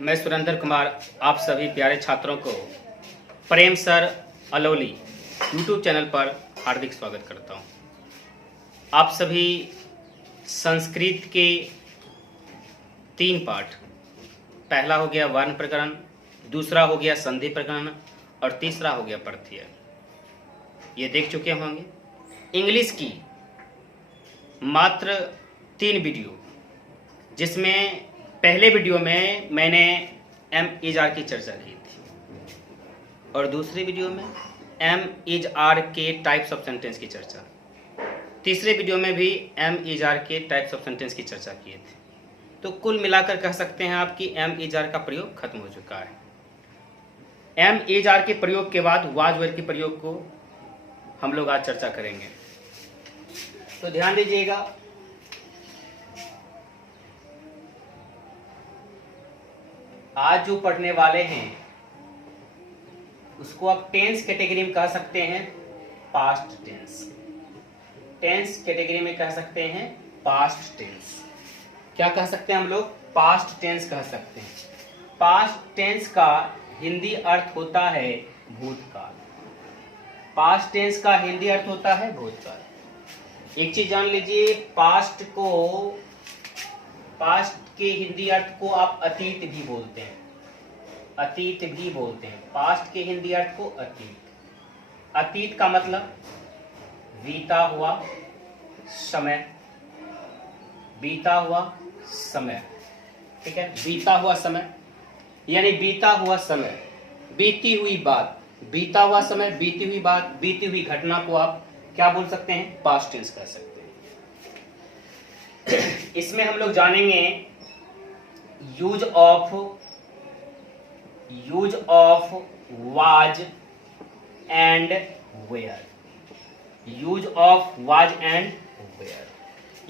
मैं सुरेंद्र कुमार आप सभी प्यारे छात्रों को प्रेम सर अलौली यूट्यूब चैनल पर हार्दिक स्वागत करता हूं। आप सभी संस्कृत के 3 पाठ, पहला हो गया वर्ण प्रकरण, दूसरा हो गया संधि प्रकरण और तीसरा हो गया प्रत्यय, ये देख चुके होंगे। इंग्लिश की मात्र 3 वीडियो, जिसमें पहले वीडियो में मैंने एम इज आर की चर्चा की थी और दूसरी वीडियो में एम इज आर के टाइप्स ऑफ सेंटेंस की चर्चा, तीसरे वीडियो में भी एम इज आर के टाइप्स ऑफ सेंटेंस की चर्चा किए थे। तो कुल मिलाकर कह सकते हैं आप कि एम इज आर का प्रयोग खत्म हो चुका है। एम इज आर के प्रयोग के बाद वाज वेयर के प्रयोग को हम लोग आज चर्चा करेंगे। तो ध्यान दीजिएगा, आज जो पढ़ने वाले हैं उसको आप टेंस कैटेगरी में कह सकते हैं पास्ट टेंस। टेंस कैटेगरी में कह सकते हैं पास्ट टेंस। क्या कह सकते हैं हम लोग? पास्ट टेंस कह सकते हैं। पास्ट टेंस का हिंदी अर्थ होता है भूतकाल। पास्ट टेंस का हिंदी अर्थ होता है भूतकाल। एक चीज जान लीजिए, पास्ट के हिंदी अर्थ को आप अतीत भी बोलते हैं। अतीत भी बोलते हैं। पास्ट के हिंदी अर्थ को अतीत। अतीत का मतलब बीता हुआ समय। बीता हुआ समय, ठीक है। बीता हुआ समय यानी बीता हुआ समय, बीती हुई बात, बीता हुआ समय, बीती हुई बात, बीती हुई घटना को आप क्या बोल सकते हैं? पास्ट टेंस कह सकते हैं। इसमें हम लोग जानेंगे use of was and were. Use of was and were.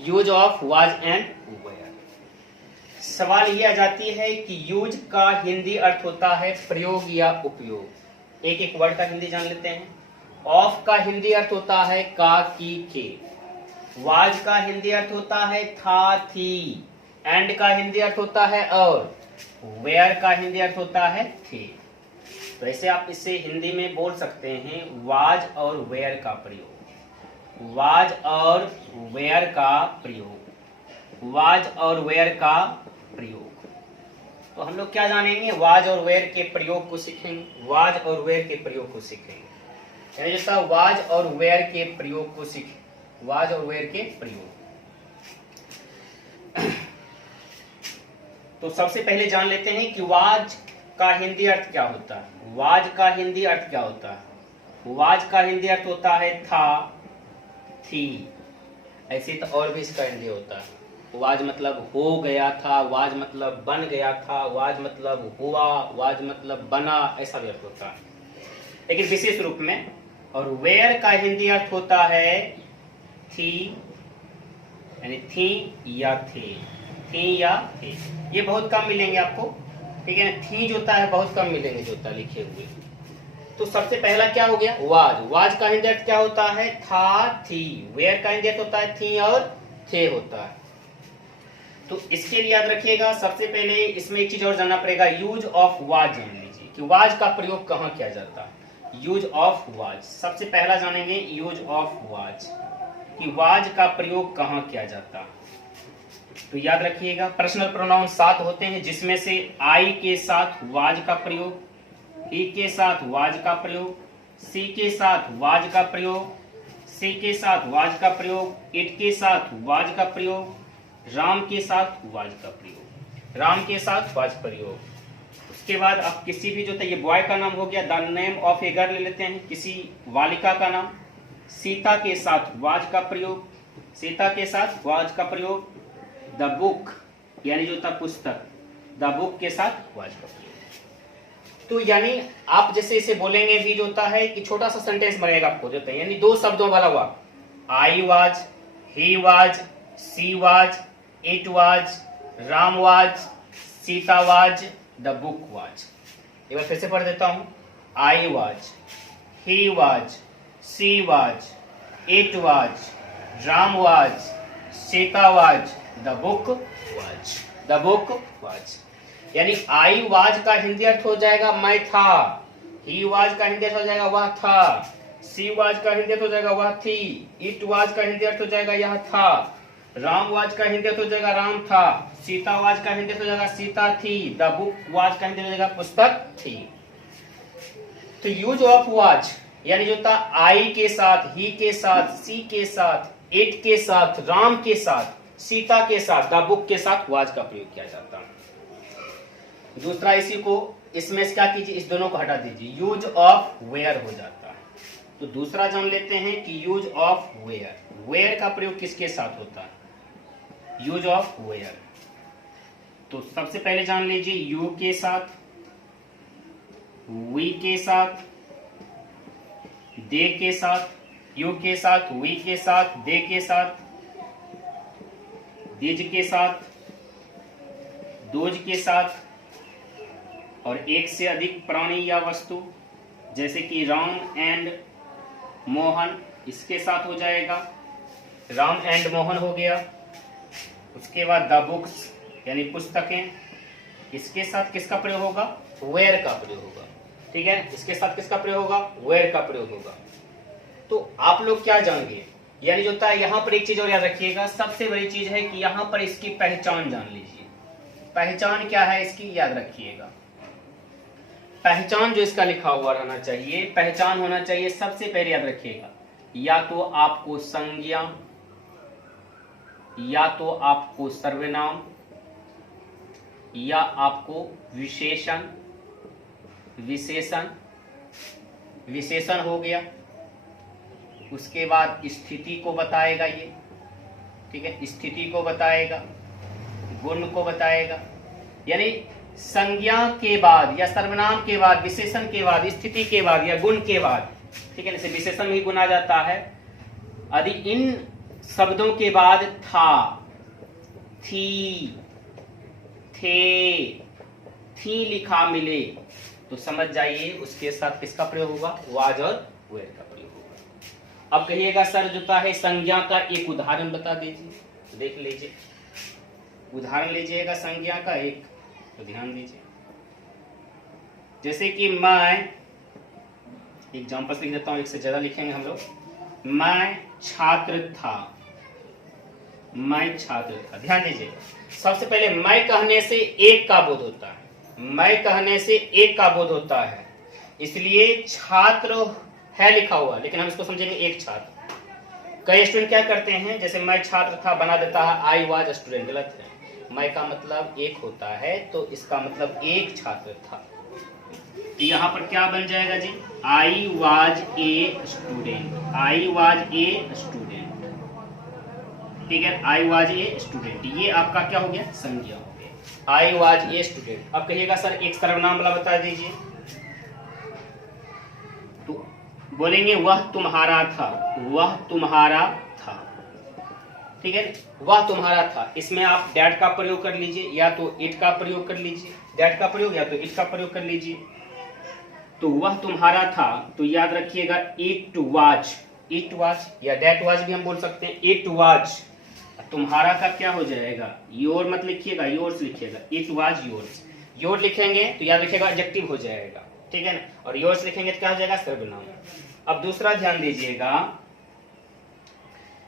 Use of was and were. सवाल ये आ जाती है कि यूज का हिंदी अर्थ होता है प्रयोग या उपयोग। एक एक वर्ड का हिंदी जान लेते हैं। ऑफ का हिंदी अर्थ होता है का, की, के। वाज का हिंदी अर्थ होता है था, थी। एंड का हिंदी अर्थ होता है और। वेयर का हिंदी अर्थ होता है थे। तो ऐसे आप इसे हिंदी में बोल सकते हैं वाज और वेयर का प्रयोग। वाज और वेयर का प्रयोग। वाज और वेयर का प्रयोग। तो हम लोग क्या जानेंगे? वाज और वेयर के प्रयोग को सीखेंगे। वाज और वेयर के प्रयोग को सीखेंगे, यानी जैसा वाज और वेयर के प्रयोग को सीखें। वाज और वेयर के प्रयोग। तो सबसे पहले जान लेते हैं कि वाज का हिंदी अर्थ क्या होता है। वाज का हिंदी अर्थ क्या होता है? वाज का हिंदी अर्थ होता है था, थी। ऐसे तो और भी इसका हिंदी होता है। वाज मतलब हो गया था, वाज मतलब बन गया था, वाज मतलब हुआ, वाज मतलब बना, ऐसा भी अर्थ होता है लेकिन विशेष रूप में। और वेयर का हिंदी अर्थ होता है थी, यानी थी या थे। थी या थे, ये बहुत कम मिलेंगे आपको, ठीक है। थी जो होता है बहुत कम मिलेंगे जो होता लिखे हुए। तो सबसे पहला क्या हो गया? वाज। वाज का हिंदी अर्थ क्या होता है? था, थी। वेयर का हिंदी अर्थ होता है थी और थे होता है। तो इसके लिए याद रखिएगा, सबसे पहले इसमें एक चीज और जानना पड़ेगा, यूज ऑफ वाज जान लीजिए कि वाज का प्रयोग कहाँ किया जाता है। यूज ऑफ वाज, सबसे पहला जानेंगे यूज ऑफ वाज, कि वाज का प्रयोग कहाँ किया जाता है। तो याद रखिएगा, पर्सनल प्रोनाउन 7 होते हैं, जिसमें से आई के साथ वाज का प्रयोग, ही के साथ वाज का प्रयोग, सी के साथ वाज का प्रयोग, सी के साथ वाज का प्रयोग, इट के साथ वाज का प्रयोग, राम के साथ वाज का प्रयोग। राम के साथ वाज प्रयोग। उसके बाद आप किसी भी जो था, ये बॉय का नाम हो गया, the name of a girl ले लेते हैं, किसी बालिका का नाम। सीता के साथ वाज का प्रयोग, सीता के साथ वाज का प्रयोग। द बुक यानी जो था पुस्तक, द बुक के साथ वाज का प्रयोग। तो यानी आप जैसे इसे बोलेंगे भी जो होता है कि छोटा सा सेंटेंस बनेगा आपको देते हैं, यानी 2 शब्दों वाला वाक्य। I was, he was, she was, it was, Ram was, Sita was, the book was. एक बार फिर से पढ़ देता हूं। I was, he was, she was, it was, Ram was, Sita was, the book was. The book was. यानी आई वाज का हिंदी अर्थ हो जाएगा मैं था, ही वाज का हिंदी अर्थ हो जाएगा वह था, सी वाज का हिंदी अर्थ हो जाएगा वह थी, इट वाज का हिंदी अर्थ हो जाएगा यह था, राम वाज का हिंदी अर्थ हो जाएगा राम था, सीता वाज का हिंदी अर्थ हो जाएगा सीता थी, द बुक वाज का हिंदी हो जाएगा पुस्तक थी। तो यूज ऑफ वाज यानी जो था आई के साथ, ही के साथ, सी के साथ, इट के साथ, राम के साथ, सीता के साथ, द बुक के साथ वाज का प्रयोग किया जाता है। दूसरा इसी को इसमें से क्या कीजिए, इस दोनों को हटा दीजिए, यूज ऑफ वेयर हो जाता है। तो दूसरा जान लेते हैं कि यूज ऑफ वेयर, वेयर का प्रयोग किसके साथ होता है, यूज ऑफ वेयर। तो सबसे पहले जान लीजिए यू के साथ, वी के साथ, दे के साथ, यू के साथ, वी के साथ, दे के साथ, दिज के साथ, दोज के साथ, और एक से अधिक प्राणी या वस्तु जैसे कि राम एंड मोहन, इसके साथ हो जाएगा, राम एंड मोहन हो गया। उसके बाद द बुक्स यानी पुस्तकें, इसके साथ किसका प्रयोग होगा, वेयर का प्रयोग होगा। ठीक है, इसके साथ किसका प्रयोग होगा, वेयर का प्रयोग होगा। तो आप लोग क्या जानेंगे, यानी जो होता है यहाँ पर एक चीज और याद रखिएगा, सबसे बड़ी चीज है कि यहाँ पर इसकी पहचान जान लीजिए। पहचान क्या है इसकी, याद रखिएगा। पहचान जो इसका लिखा हुआ रहना चाहिए, पहचान होना चाहिए सबसे पहले याद रखिएगा, या तो आपको संज्ञा, या तो आपको सर्वनाम, या आपको विशेषण, विशेषण, विशेषण हो गया। उसके बाद स्थिति को बताएगा ये, ठीक है, स्थिति को बताएगा, गुण को बताएगा। यानी संज्ञा के बाद या सर्वनाम के बाद, विशेषण के बाद, स्थिति के बाद या गुण के बाद, ठीक है, जैसे विशेषण में ही गुना जाता है। यदि इन शब्दों के बाद था, थी, थे, थी लिखा मिले तो समझ जाइए उसके साथ किसका प्रयोग होगा, वाज और वेयर का प्रयोग होगा। अब कहिएगा सर जो है संज्ञा का एक उदाहरण बता दीजिए, देख लीजिए, उदाहरण लीजिएगा संज्ञा का एक, तो ध्यान दीजिए। जैसे कि मैं एग्जाम्पल लिख देता हूं, एक से ज्यादा लिखेंगे हम लोग। मैं छात्र था, मैं छात्र था। ध्यान दीजिए, सबसे पहले मैं कहने से एक का बोध होता है, मैं कहने से एक का बोध होता है, इसलिए छात्र है लिखा हुआ, लेकिन हम इसको समझेंगे एक छात्र। कई स्टूडेंट क्या करते हैं, जैसे मैं छात्र था बना देता है आई वाज स्टूडेंट, गलत है। मैं का मतलब एक होता है, तो इसका मतलब एक छात्र था। तो यहाँ पर क्या बन जाएगा जी, I was a student, I was a student. ठीक है, आई वाज ए स्टूडेंट, ये आपका क्या हो गया, संज्ञा हो गया, आई वाज ए स्टूडेंट। अब कहिएगा सर एक सर्वनाम वाला बता दीजिए, तो बोलेंगे वह तुम्हारा था, वह तुम्हारा था। ठीक है, वह तुम्हारा था, इसमें आप डैट का प्रयोग कर लीजिए या तो इट का प्रयोग कर लीजिए, डैट का प्रयोग या तो इट का प्रयोग कर लीजिए। तो वह तुम्हारा था, तो याद रखिएगा इट वाज, इट वाज या डैट वाज भी हम बोल सकते हैं, इट वाज। तुम्हारा का क्या हो जाएगा, योर मत लिखिएगा, योर्स लिखिएगा, इट वाज योर्स। योर लिखेंगे तो याद रखिएगा एडजेक्टिव हो जाएगा, ठीक है ना, और योर्स लिखेंगे तो क्या हो जाएगा, सर्वनाम। अब दूसरा ध्यान दीजिएगा,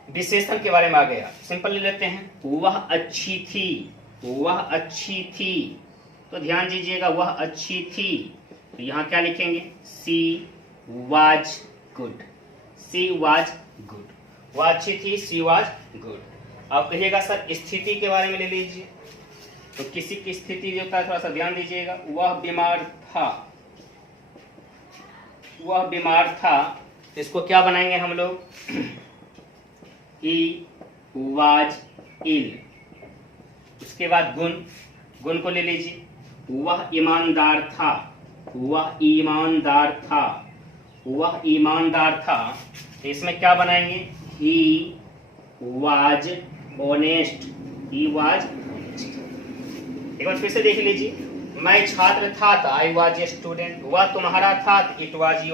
विशेषण के बारे में आ गया, सिंपल ले लेते हैं, वह अच्छी थी, वह अच्छी थी। तो ध्यान दीजिएगा, वह अच्छी थी, तो यहाँ क्या लिखेंगे, she was good, she was good, वह अच्छी थी, सी वाज गुड। अब कहिएगा सर स्थिति के बारे में ले लीजिए, तो किसी की स्थिति जो होता है थोड़ा सा ध्यान दीजिएगा, वह बीमार था, वह बीमार था, तो इसको क्या बनाएंगे हम लोग, he was ill। उसके बाद गुण, गुण को ले लीजिए, वह ईमानदार था, वह ईमानदार था, वह ईमानदार था। तो इसमें क्या बनाएंगे, he was honest, he was। एक बार फिर से देख लीजिए, मैं छात्र था, आई वाज ए स्टूडेंट, वह तुम्हारा था, इट वाज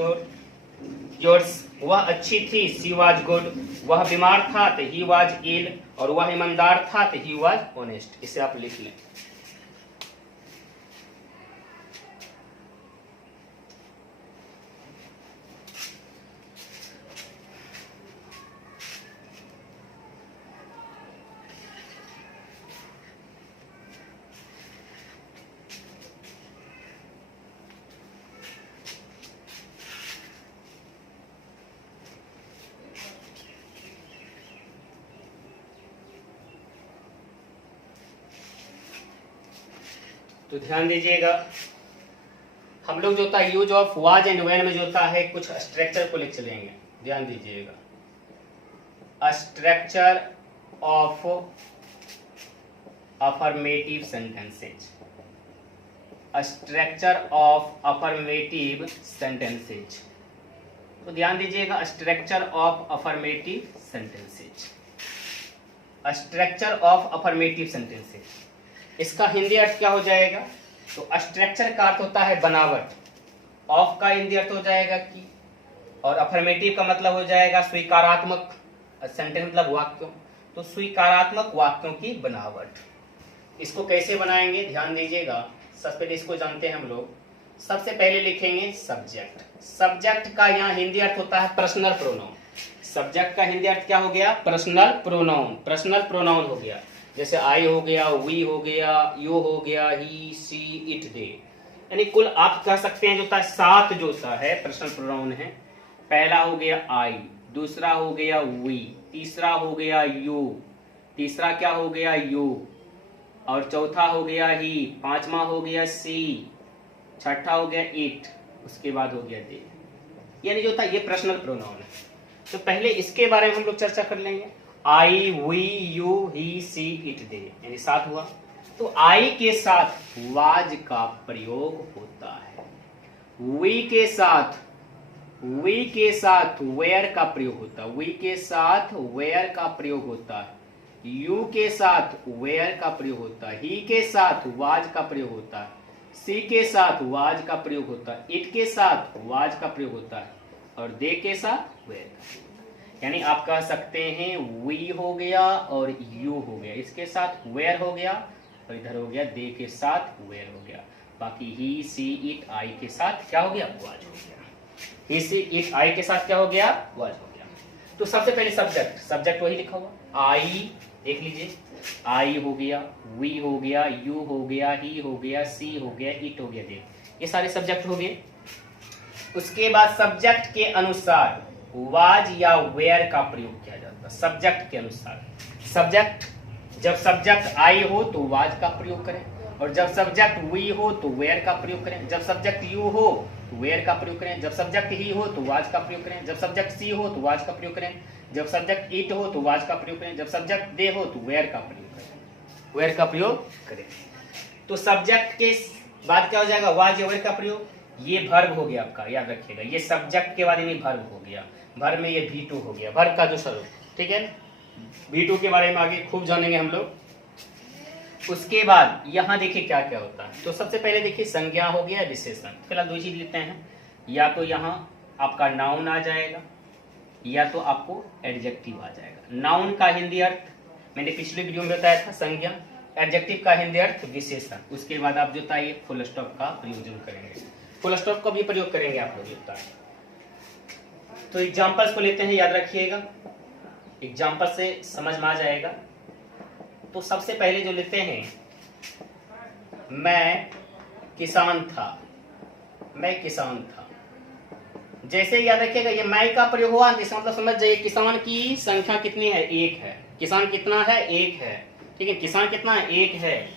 योर्स, वह अच्छी थी, सी वाज गुड, वह बीमार था तो ही वाज इल, और वह ईमानदार था तो ही वाज ऑनेस्ट। इसे आप लिख लें। तो ध्यान दीजिएगा, हम लोग जो होता है use of was and when में जो होता है कुछ स्ट्रक्चर को लिख चलेंगे। ध्यान दीजिएगा, structure of affirmative sentences, structure of affirmative sentences. तो ध्यान दीजिएगा, structure of affirmative sentences, structure of affirmative sentences, इसका हिंदी अर्थ क्या हो जाएगा? तो स्ट्रक्चर का अर्थ होता है बनावट, ऑफ का हिंदी अर्थ हो जाएगा कि, और अफर्मेटिव का मतलब हो जाएगा स्वीकारात्मक, सेंटेंस मतलब वाक्यों, तो स्वीकारात्मक वाक्यों की बनावट। इसको कैसे बनाएंगे ध्यान दीजिएगा, सबसे पहले इसको जानते हैं हम लोग। सबसे पहले लिखेंगे सब्जेक्ट, सब्जेक्ट का यहाँ हिंदी अर्थ होता है पर्सनल प्रोनाउन। सब्जेक्ट का हिंदी अर्थ क्या हो गया? पर्सनल प्रोनाउन, पर्सनल प्रोनाउन हो गया। जैसे आई हो गया, वी हो गया, यू हो गया, ही, सी, इट, दे, यानी कुल आप कह सकते हैं जो होता है 7 जो होता है पर्सनल प्रोनाउन है। पहला हो गया आई, दूसरा हो गया वी, तीसरा हो गया यू, तीसरा क्या हो गया यू, और चौथा हो गया ही, पांचवा हो गया सी, छठा हो गया इट, उसके बाद हो गया दे, यानी जो होता है ये पर्सनल प्रोनाउन है। तो पहले इसके बारे में हम लोग चर्चा कर लेंगे। I, we, you, he, she, it, they, यानी 7 हुआ। तो आई के साथ वाज का प्रयोग होता है, वी के साथ वेयर का प्रयोग होता है, वी के साथ वेयर का प्रयोग होता है, यू के साथ वेयर का प्रयोग होता है, ही के साथ वाज का प्रयोग होता है, सी के साथ वाज का प्रयोग होता है, इट के साथ वाज का प्रयोग होता है, और दे के साथ वेयर का। यानी आप कह सकते हैं वी हो गया और यू हो गया, इसके साथ वेयर हो गया, और इधर हो गया दे के साथ वेयर हो गया। बाकी ही, सी, इट, आई के साथ क्या हो गया? वाज हो गया। ही, सी, इट, आई के साथ क्या हो गया? वाज हो गया। तो सबसे पहले सब्जेक्ट, सब्जेक्ट वही लिखा हुआ आई, देख लीजिए, आई हो गया, वी हो गया, यू हो गया, ही हो गया, सी हो गया, इट हो गया, दे, ये सारे सब्जेक्ट हो गए। उसके बाद सब्जेक्ट के अनुसार वाज या वेयर का प्रयोग किया जाता है। सब्जेक्ट के अनुसार, सब्जेक्ट जब सब्जेक्ट आई हो तो वाज का प्रयोग करें, और जब सब्जेक्ट वी हो तो वेयर का प्रयोग करें, जब सब्जेक्ट यू हो तो वेयर का प्रयोग करें, जब सब्जेक्ट ही हो तो वाज का प्रयोग करें, जब सब्जेक्ट सी हो तो वाज का प्रयोग करें, जब सब्जेक्ट इट हो तो वाज का प्रयोग करें, जब सब्जेक्ट दे हो तो वेयर का प्रयोग करें, वेयर का प्रयोग करें। तो सब्जेक्ट के बाद क्या हो जाएगा? वाज या वेयर का प्रयोग। ये वर्ब हो गया आपका, याद रखिएगा, ये सब्जेक्ट के बाद यानी वर्ब हो गया, वर्ब में ये V2 हो गया, वर्ब का जो स्वरूप, ठीक है। V2 के बारे में आगे खूब जानेंगे हम लोग। उसके बाद यहाँ देखिए क्या क्या होता है। तो सबसे पहले देखिए संज्ञा हो गया, विशेषण। फिलहाल 2 चीज लेते हैं, या तो यहाँ आपका नाउन आ जाएगा या तो आपको एडजेक्टिव आ जाएगा। नाउन का हिंदी अर्थ मैंने पिछले वीडियो में बताया था संज्ञा, एडजेक्टिव का हिंदी अर्थ विशेषण। उसके बाद आप जो होता है फुल स्टॉप का प्रयोग जरूर करेंगे, फुल स्टॉप का भी प्रयोग करेंगे आप लोग होता है। तो एग्जाम्पल्स को लेते हैं, याद रखिएगा, एग्जाम्पल से समझ में आ जाएगा। तो सबसे पहले जो लेते हैं, मैं किसान था, मैं किसान था। जैसे याद रखिएगा ये मैं का प्रयोग हुआ, इसका मतलब समझ जाइए किसान की संख्या कितनी है? 1 है। किसान कितना है? 1 है, ठीक है। किसान कितना है? 1 है।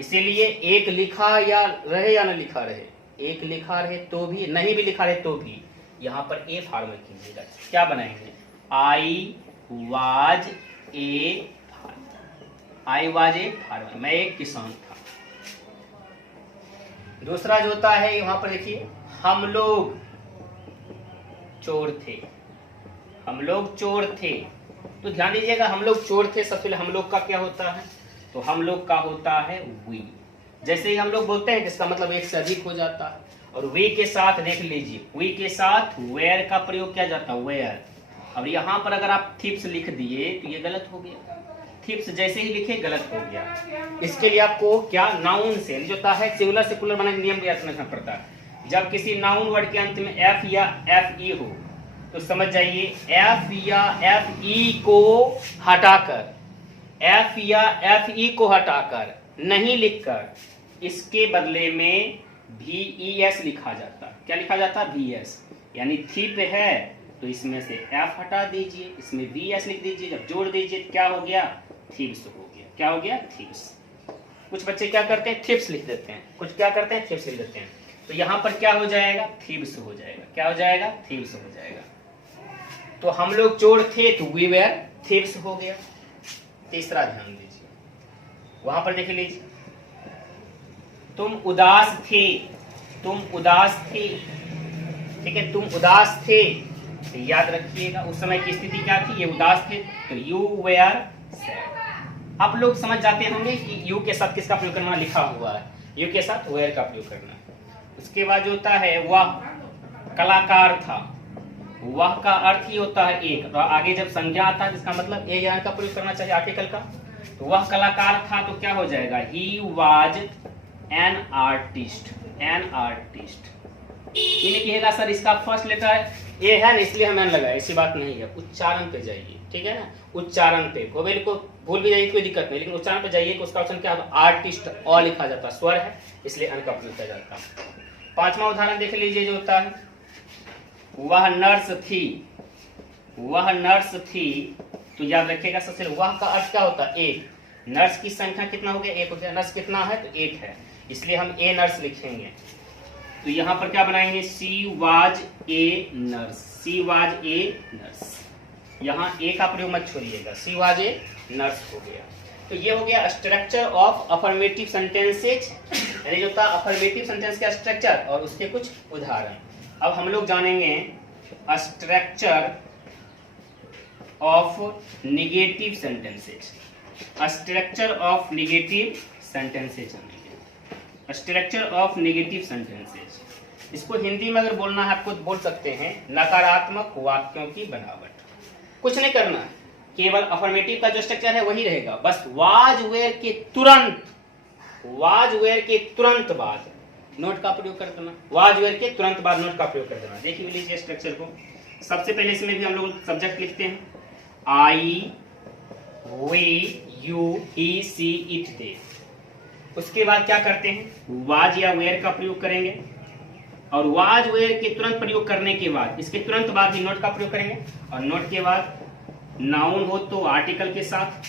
इसीलिए 1 लिखा या रहे या न लिखा रहे, 1 लिखा रहे तो भी, नहीं भी लिखा रहे तो भी, यहाँ पर ए फार्मर कीजिएगा। क्या बनाएंगे? आई was a farmer, I was a farmer, मैं एक किसान था। दूसरा जो होता है वहां पर देखिए, हम लोग चोर थे, हम लोग चोर थे। तो ध्यान दीजिएगा, हम लोग चोर थे, सबसे पहले हम लोग का क्या होता है? तो हम लोग का होता है वी। जैसे ही हम लोग बोलते हैं जिसका मतलब 1 से अधिक हो जाता है, और वी के साथ देख लीजिए, वी के साथ वेयर का प्रयोग किया जाता है, वेयर। अब यहाँ पर अगर आप थीप्स लिख दिए तो ये गलत हो गया, थीप्स जैसे ही लिखे गलत हो गया। इसके लिए आपको क्या नाउन से जो होता है सिंगुलर से प्लुरल बनाने का नियम याद रखना पड़ता है। जब किसी नाउन वर्ड के अंत में एफ या एफ ई हो तो समझ जाइए एफ या एफ ई को हटाकर, एफ या एफ ई को हटाकर, नहीं लिखकर इसके बदले में VES लिखा जाता। क्या लिखा जाता? VS। यानी थीप है तो इसमें से एफ हटा दीजिए, इसमें VS लिख दीजिए, जब जोड़ दीजिए क्या हो गया? थीप्स हो गया। क्या हो गया? थीप्स। कुछ बच्चे क्या करते हैं, थिप्स लिख देते हैं, कुछ क्या करते हैं, थिप्स लिख देते हैं। तो यहाँ पर क्या हो जाएगा, थीब्स हो जाएगा। क्या हो जाएगा, थीब्स हो जाएगा। तो हम लोग चोर थे तो वी वेयर थीब्स हो गया। तीसरा ध्यान दीजिए, वहां पर देख लीजिए, तुम उदास थे, तुम उदास थे, ठीक है, तुम उदास थे। तो याद रखिएगा उस समय की स्थिति क्या थी, ये उदास थे, तो यू वेयर सैड। आप लोग समझ जाते होंगे कि यू के साथ किसका प्रयोग करना लिखा हुआ है, यू के साथ वेयर का प्रयोग करना। उसके बाद जो होता है वह कलाकार था, वह का अर्थ ही होता है एक, तो आगे जब संज्ञा आता है इसका मतलब ए या का प्रयोग करना चाहिए आर्टिकल का। तो वह कलाकार था तो क्या हो जाएगा, he was an artist, an artist. ये नहीं कहेगा सर इसका फर्स्ट लेटर ए है ना इसलिए हम एन लगाए, ऐसी बात नहीं है। उच्चारण पे जाइए, ठीक है ना, उच्चारण पे कोवेल को भूल भी जाइए कोई दिक्कत नहीं, लेकिन उच्चारण पे जाइए कि उसका ऑप्शन क्या है, आर्टिस्ट और लिखा जाता है, स्वर है इसलिए एन का प्रयोग किया जाता है। पांचवा उदाहरण देख लीजिए जो होता है, वह नर्स थी, वह नर्स थी। तो याद रखिएगा सबसे वह का अर्थ क्या होता है, एक। नर्स की संख्या कितना हो गया, एक हो गया। नर्स कितना है, तो एक है, इसलिए हम ए नर्स लिखेंगे। तो यहाँ पर क्या बनाएंगे, she was a nurse, she was a nurse. यहाँ ए का प्रयोग मत छोड़िएगा, सी वाज ए नर्स हो गया। तो ये हो गया स्ट्रक्चर ऑफ अफर्मेटिव सेंटेंसेज, यानी जो था अफर्मेटिव सेंटेंस का स्ट्रक्चर और उसके कुछ उदाहरण। अब हम लोग जानेंगे structure of negative sentences, structure of negative sentences जानेंगे, स्ट्रक्चर ऑफ निगेटिव सेंटेंसेज। इसको हिंदी में अगर बोलना है आपको बोल सकते हैं नकारात्मक वाक्यों की बनावट। कुछ नहीं करना है, केवल अफर्मेटिव का जो स्ट्रक्चर है वही रहेगा, बस वाज वेयर के तुरंत, वाज वेयर के तुरंत बाद नोट का प्रयोग कर देना, वाज वेयर के तुरंत बाद नोट का प्रयोग कर देना। देखिए लीजिए स्ट्रक्चर को, सबसे पहले इसमें भी हम लोग सब्जेक्ट लिखते हैं, आई, वे, यू, ही, सी, इट, दे। उसके बाद क्या करते हैं, वाज या वेयर का प्रयोग करेंगे, और वाज वेयर के तुरंत प्रयोग करने के बाद, इसके तुरंत बाद ही नोट का प्रयोग करेंगे, और नोट के बाद नाउन हो तो आर्टिकल के साथ,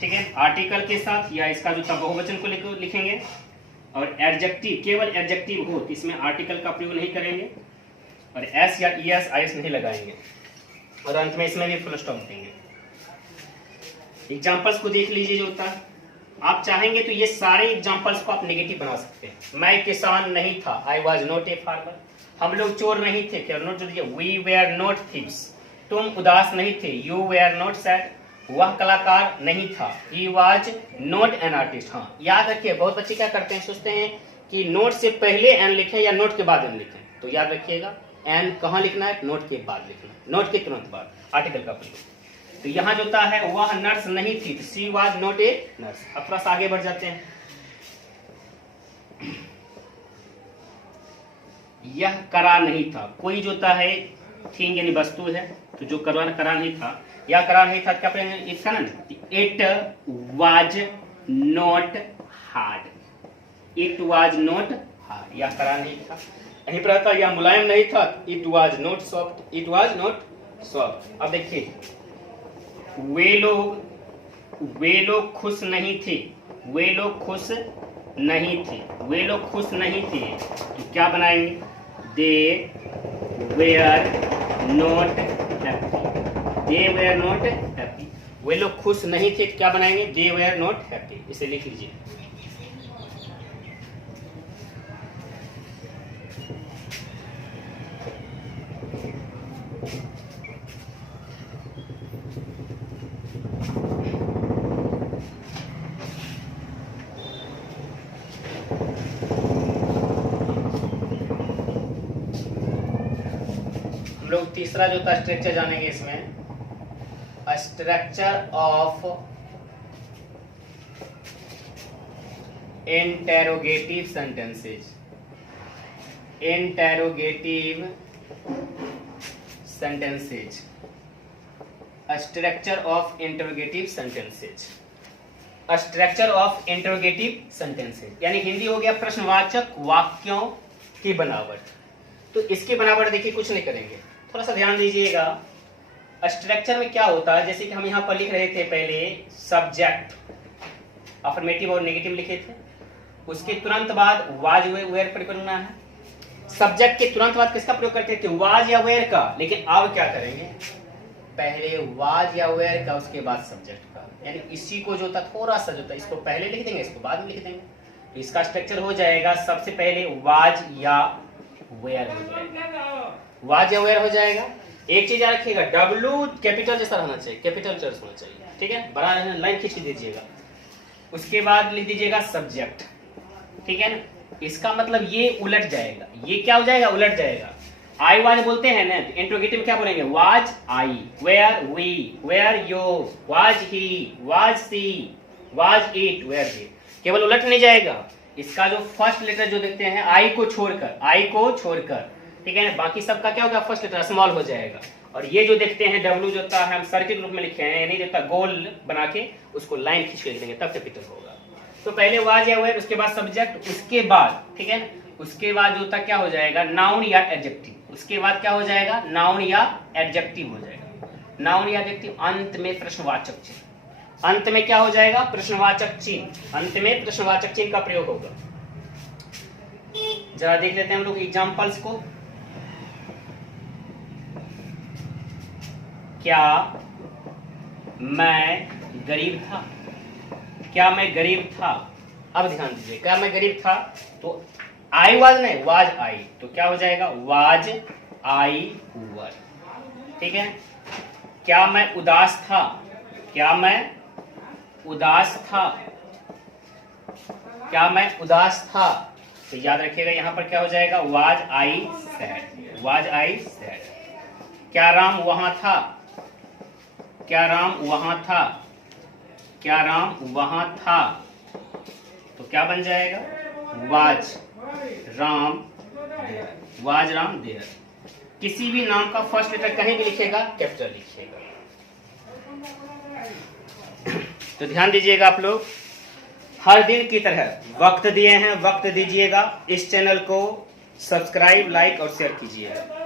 ठीक है, आर्टिकल के साथ, या इसका जो था बहुवचन को लिखेंगे, और एडजेक्टिव, केवल एडजेक्टिव हो तो इसमें आर्टिकल का प्रयोग नहीं करेंगे, और एस या ईएस आईएस नहीं लगाएंगे, और अंत में इसमें भी फुल स्टॉप देंगे। एग्जांपल्स को देख लीजिए जो होता है, आप चाहेंगे तो ये सारे एग्जांपल्स को आप नेगेटिव बना सकते हैं। मैं किसान नहीं था, I was not a farmer. हम लोग चोर नहीं थे, क्या नोट दीजिए, वी वेयर नॉट थीव्स। तुम उदास नहीं थे, यू वेयर नॉट सैड। वह कलाकार नहीं था, he was not an artist. हाँ याद रखिए, बहुत बच्चे क्या करते हैं, सोचते हैं कि नोट से पहले एन लिखें या नोट के बाद एन लिखें। तो याद रखिएगा एन कहाँ लिखना है, नोट के बाद लिखना, नोट के तुरंत बाद आर्टिकल का प्रयोग। तो यहाँ जो है वह नर्स नहीं थी, तो she was not a nurse. अब थोड़ा सा आगे बढ़ जाते हैं, यह करा नहीं था, कोई जो है थिंग यानी वस्तु है, तो जो करा नहीं था, या करा नहीं था क्या पढ़ेंगे, इसका ना, it was not hard, it was not hard, या करा नहीं था। यहीं पर आता या मुलायम नहीं था, it was not soft, it was not soft. अब देखिए वे लोग खुश नहीं थे, वे लोग खुश नहीं थे, वे लोग खुश नहीं थे, तो क्या बनाएंगे, they were not happy, they were not happy. वे लोग खुश नहीं थे, क्या बनाएंगे, दे वेयर नॉट हैप्पी। इसे लिख लीजिए। लोग तीसरा जो था स्ट्रक्चर जानेंगे, इसमें structure of interrogative sentences, interrogative sentences, structure of interrogative sentences, structure of interrogative sentences यानी हिंदी हो गया प्रश्नवाचक वाक्यों की बनावट। तो इसकी बनावट देखिए, कुछ नहीं करेंगे, थोड़ा सा ध्यान दीजिएगा। स्ट्रक्चर में क्या होता है, जैसे कि हम यहाँ पर लिख रहे थे पहले सब्जेक्ट, अफर्मेटिव और नेगेटिव लिखे थे। उसके तुरंत बाद वाज वेयर प्रयोग करना है। सब्जेक्ट के तुरंत बाद किसका प्रयोग करते थे? वाज या वेयर का। लेकिन अब क्या करेंगे? पहले वाज या वेयर का, उसके बाद सब्जेक्ट का। यानी इसी को जो था थोड़ा सा जो था इसको पहले लिख देंगे, इसको बाद में लिख देंगे। तो इसका स्ट्रक्चर हो जाएगा, सबसे पहले वाज या वेयर हो जाएगा, वाज या वेयर हो जाएगा। एक चीज याद रखिएगा, डब्ल्यू कैपिटल जैसा रहना चाहिए, कैपिटल लेटर्स होना चाहिए, ठीक है, बड़ा रहना, लाइन खींच दीजिएगा। उसके बाद लिख दीजिएगा सब्जेक्ट, ठीक है ना। इसका मतलब ये उलट जाएगा, ये क्या हो जाएगा? उलट जाएगा। आई वाज बोलते हैं ना, इंट्रोगेटिव में क्या बोलेंगे? Was I, were we, were you, was he, was she, was it, were they. केवल उलट नहीं जाएगा, इसका जो फर्स्ट लेटर जो देखते हैं आई को छोड़कर, आई को छोड़कर, ठीक है ना, बाकी सबका क्या होगा? फर्स्ट लेटर स्मॉल हो जाएगा। और ये जो देखते हैं डब्ल्यू जो होता है हम सर्किल रूप में लिखे हैं, नहीं देता गोल बना के, उसको लाइन खींच के लिख देंगे, तब कैपिटल होगा। तो पहले वाज या वेयर, उसके बाद सब्जेक्ट, उसके बाद, ठीक है ना, उसके बाद जो होता क्या हो जाएगा? नाउन या एडजेक्टिव। उसके बाद क्या हो जाएगा? नाउन या एडजेक्टिव हो जाएगा। नाउन या एडजेक्टिव, अंत में प्रश्नवाचक चिन्ह। अंत में क्या हो जाएगा? प्रश्नवाचक चिन्ह। अंत में प्रश्नवाचक चिन्ह का प्रयोग होगा। जरा देख लेते हैं हम लोग एग्जांपल्स को। क्या मैं गरीब था? क्या मैं गरीब था? अब ध्यान दीजिए, क्या मैं गरीब था, तो आई वाज नहीं, वाज आई, तो क्या हो जाएगा? वाज आई वर, ठीक है। क्या मैं उदास था? क्या मैं उदास था? क्या मैं उदास था? तो याद रखिएगा यहां पर क्या हो जाएगा? Was I sad, was I sad. क्या राम वहां था? क्या राम वहां था? क्या राम वहां था? तो क्या बन जाएगा? Was Ram there, was Ram there. किसी भी नाम का फर्स्ट लेटर कहीं भी लिखेगा, कैपिटल लिखिएगा। तो ध्यान दीजिएगा आप लोग, हर दिन की तरह वक्त दिए हैं, वक्त दीजिएगा। इस चैनल को सब्सक्राइब, लाइक और शेयर कीजिएगा।